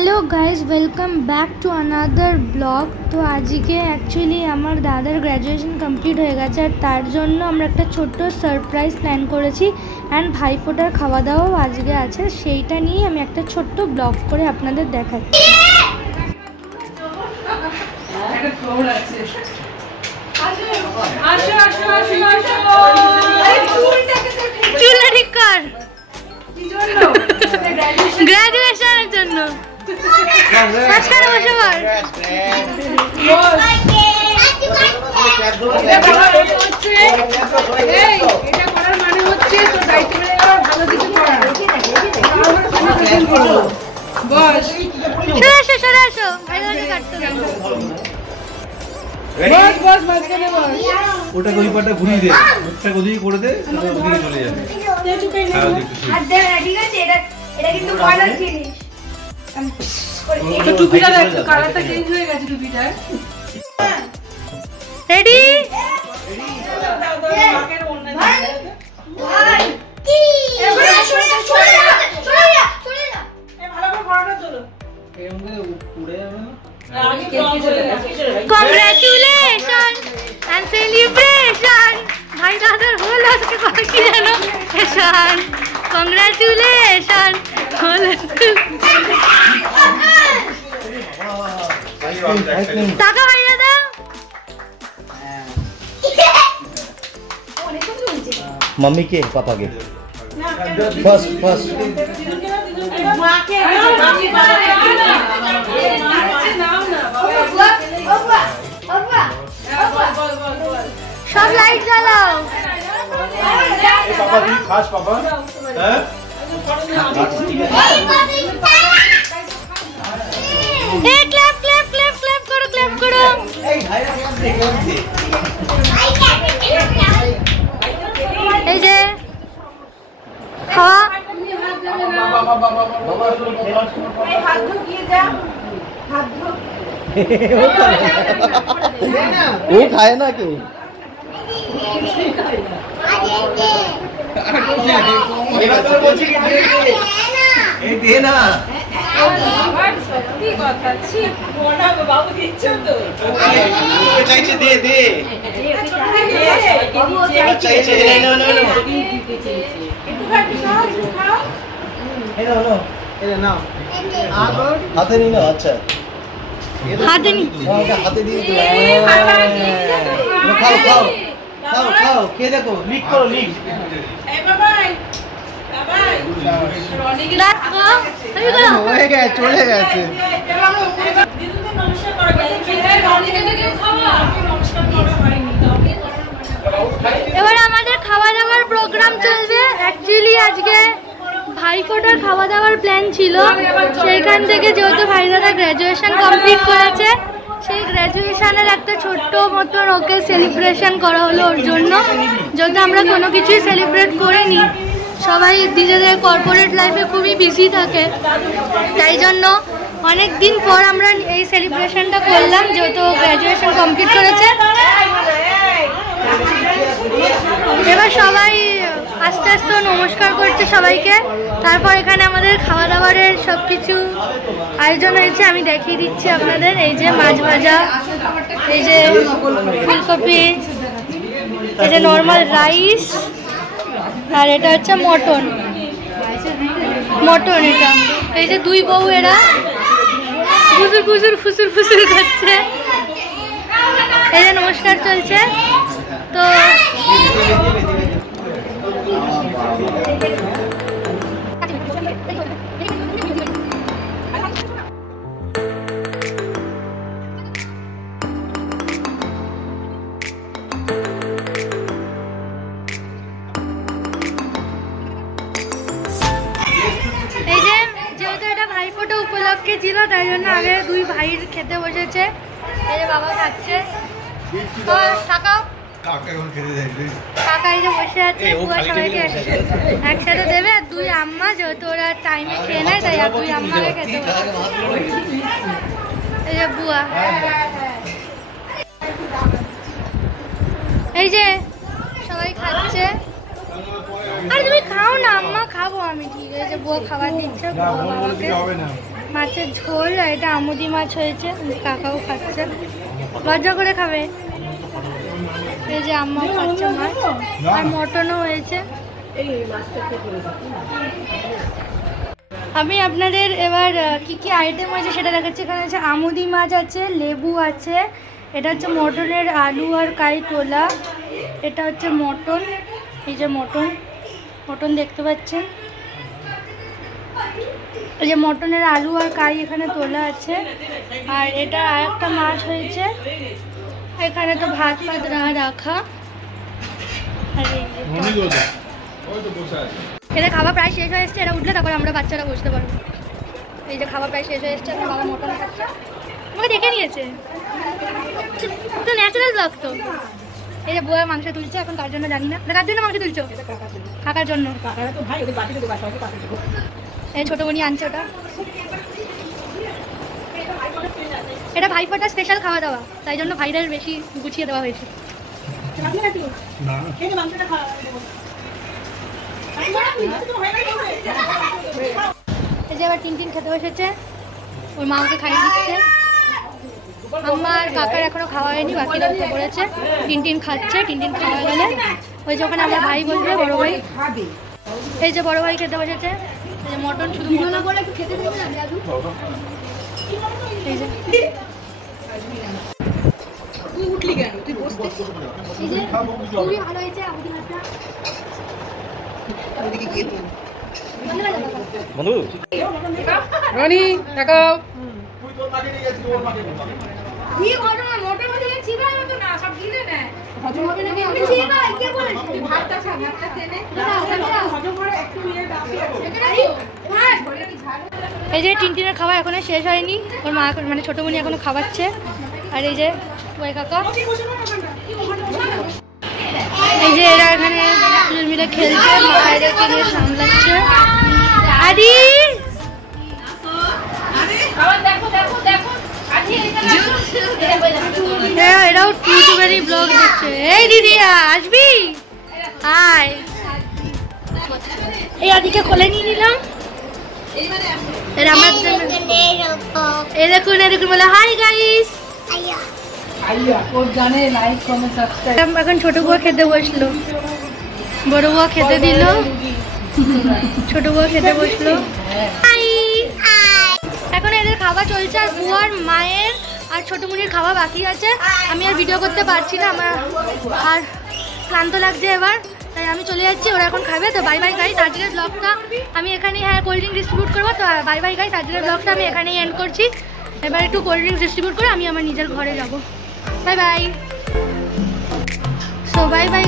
Hello guys welcome back to another blog. तो आज के एक्चुअली आमार दादार ग्रेजुएशन कमप्लीट हो गेছে আর তার জন্য আমরা একটা ছোট্ট সারপ্রাইজ প্ল্যান করেছি এন্ড ভাইফোঁটার খাওয়া দাওয়াও আজকে আছে, সেইটা নিয়ে আমি একটা ছোট্ট ব্লগ করে আপনাদের দেখাচ্ছি। চুলটা ঠিক কর, গ্রাজুয়েশনের জন্য মাঝখানে বসে পড়। সরে আসো ওটা ওই পাটা ঘুরিয়ে দে, মুখটা ওদিকে করে দে, ওদিকে চলে যাবে। ঠিক আছে, এটা কিন্তু ভালো জিনিস। তো টুপিটা দেখো, কালারটা চেঞ্জ হয়ে গেছে টুপিটার। রেডি? Congratulation and celebration. ভাই দাদার হলো আজকে কি জানো? এশন কংগ্রাচুলেশন হলো। টাকা ভাই দাদা मम्मी के पापा के फर्स्ट सब लाइट जलाओ। पापा की खास पापा हैं? क्लैप क्लैप क्लैप क्लैप करो, क्लैप करो। এই যে খাওয়া वो खाए ना कि दे ना সত্যি কথা ছি বড়া বাবু দিচ্ছ তো চাইছে দে দে চাইছে নো নো নো ये ना हाथे नहीं ना। अच्छा हाथे नहीं, हाथे दिए तो खाओ खाओ खाओ खाओ के देखो लिख करो लिख ए বাবাই বাবাই রনিকে হয়ে গেছে চলে গেছে। দিদুকে নমস্কার করা গেছে, রনিকে তো কেউ খাওয়া নমস্কার করা হয়নি। এবার আমাদের খাওয়া দাওয়ার প্রোগ্রাম চলবে। অ্যাকচুয়ালি আজকে ভাইফোঁটার খাওয়া দাওয়ার প্ল্যান ছিল, সেইখান থেকে যেহেতু ভাই দাদা গ্র্যাজুয়েশন কমপ্লিট করেছে, সেই গ্র্যাজুয়েশনের একটা ছোট্ট মতন ওকে সেলিব্রেশন করা হলো ওর জন্য। যেহেতু আমরা কোনো কিছুই সেলিব্রেট করিনি, সবাই নিজেদের কর্পোরেট লাইফে খুবই বিজি থাকে, তাই জন্য অনেক দিন পর আমরা এই সেলিব্রেশনটা করলাম যেহেতু গ্র্যাজুয়েশন কমপ্লিট করেছে। এবার সবাই আস্তে আস্তে নমস্কার করছে সবাইকে। তারপর এখানে আমাদের খাওয়া দাওয়ারের সব কিছু আয়োজন হয়েছে, আমি দেখিয়ে দিচ্ছি আপনাদের। এই যে মাছ ভাজা, এই যে ফুলকপি, এই যে নর্মাল রাইস, আর এটা হচ্ছে মটন। এটা এই যে দুই বউ এরা ফুসুর ফুসুর ফুসুর ফুসুর করছে। এই যে নমস্কার চলছে। তো এই যে যেহেতু এটা ভাইফোঁটা উপলক্ষে ছিল, তাই জন্য আগে দুই ভাইয়ের খেতে বসেছে। এই যে বাবা খাচ্ছে, তো থাকাও কাকা এই যে বসে আছে, বুয়া সবাইকে একসাথে দেবে। আর দুই আম্মা যেহেতু ওরা টাইমে খেয়ে নেয়, তাই আর দুই আম্মাকে খেতে বসেছে। এই যে বুয়া, এই যে সবাই খাচ্ছে। আরে তুমি খাও না আম্মা, খাবো আমি। ঠিক আছে, বুয়া খাবার দিচ্ছে বাবাকে। মাছের ঝোল আর এটা আমুদি মাছ হয়েছে, কাকাও খাচ্ছে, লজ্জা করে খাবে। এই যে আম্মাও খাচ্ছে মাছ, আর মটনও হয়েছে। আমি আপনাদের এবার কি কি আইটেম হয়েছে সেটা দেখাচ্ছি। এখানে আছে আমুদি মাছ আছে, লেবু আছে, এটা হচ্ছে মটনের আলু আর কাই তোলা, এটা হচ্ছে মটন, এই যে মটন দেখতে পাচ্ছেন, এই যে মটনের আলু আর কাই এখানে তোলা আছে। আর এটা আর একটা মাছ হয়েছে, এখানে তো ভাত রাখা। আর এদের খাওয়া প্রায় শেষ হয়ে এসছে, এরা উঠলে তারপর আমরা বাচ্চারা বসতে পারবো। এই যে খাওয়া প্রায় শেষ হয়ে এসছে, আমার বাবা মটন খাচ্ছে, আমাকে দেখে নিয়েছে তো, ন্যাচারাল ব্লগ তো। এই যে বউয়ের মাংস তুলছে, এখন কার জন্য জানি না, কার জন্য মাংস তুলছো? কাকার জন্য। এই ছোট বোনই আনছে ওটা, এটা ভাইফোঁটা স্পেশাল খাওয়া দাওয়া, তাই জন্য ভাইদের বেশি গুছিয়ে দেওয়া হয়েছে। এই যে আবার টিন খেতে বসেছে, ওর মা ওকে খাইয়ে দিচ্ছে। আমার কাকার এখনো খাওয়া হয়নি, বাকিরা উঠে পড়েছে, টিন খাচ্ছে। টিন খাওয়া গেলে ওই যে ওখানে আমার ভাই বসবে, বড় ভাই। এই যে বড় ভাই খেতে বসেছে, এই যে মটন, শুধু খেতে দেবে না দাদু। এই যে তুই উঠলি কেন, তুই বসতে। এই যে খুবই ভালো হয়েছে আমাদের নাচটা। বন্ধু রনি টাকা কি ঘটনা, মোটর মধ্যে চিবাই মতো না, সব দিলে না হজম হবে না। আমি চিবাই কে বলেছে? তুই ভাতটা খা, ভাতটা খেলে হজম করে একটু নিয়ে দাবি আছে। হ্যাঁ বলে কি ঝাল। এই যে টিনের খাওয়া এখনো শেষ হয়নি, ওর মা মানে ছোট বোনি এখনো খাওয়াচ্ছে। আর এই যে ওই কাকা, এই যে এরা এখানে দুজন মিলে খেলছে, মা এদেরকে নিয়ে সামলাচ্ছে। আদি এরাও ইউটিউবেরই ব্লগ দেখছে। এই দিদি আসবি, আয়। এই আদিকে কোলে নিয়ে নিলাম, এই দেখুন বলে হাই গাইস। এখন ছোট বউ খেতে বসলো, বড় বউ খেতে দিল, ছোট বউ খেতে বসলো। এখন এদের খাওয়া চলছে, আর বুয়ার মায়ের আর ছোট মুনির খাওয়া বাকি আছে। আমি আর ভিডিও করতে পারছি না, আমার আর ক্লান্ত লাগছে এবার, তাই আমি চলে যাচ্ছি, ওরা এখন খাবে। তো বাই বাই গাইস, আজকের ব্লগটা আমি এখানেই, হ্যাঁ কোল্ড ড্রিঙ্ক ডিস্ট্রিবিউট করবো। তো বাই বাই গাইস, আজকের ব্লগটা আমি এখানেই এন্ড করছি। এবার একটু কোল্ড ড্রিঙ্ক ডিস্ট্রিবিউট করে আমি আমার নিজের ঘরে যাবো। Bye bye. So bye bye.